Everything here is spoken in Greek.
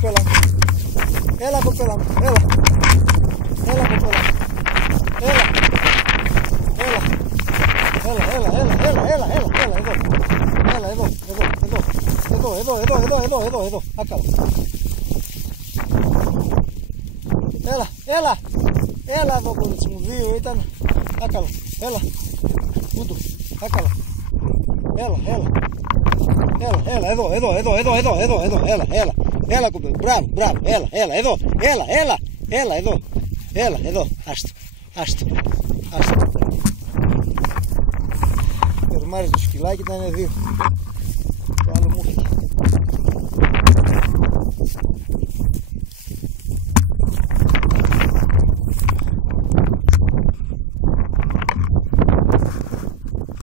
κοπέλα μου. Έλα κοπέλα μου, έλα. Έλα κοπέλα μου. Έλα. Έλα, εδώ, άκαλα. Έλα εδώ κορίτσι μου, 2 ήταν. Άκαλα, έλα. Κούντου, άκαλα. Έλα κοπέλα, μπράβο, έλα εδώ, άστο. Ερμάρεις το σκυλάκι, ήταν 2.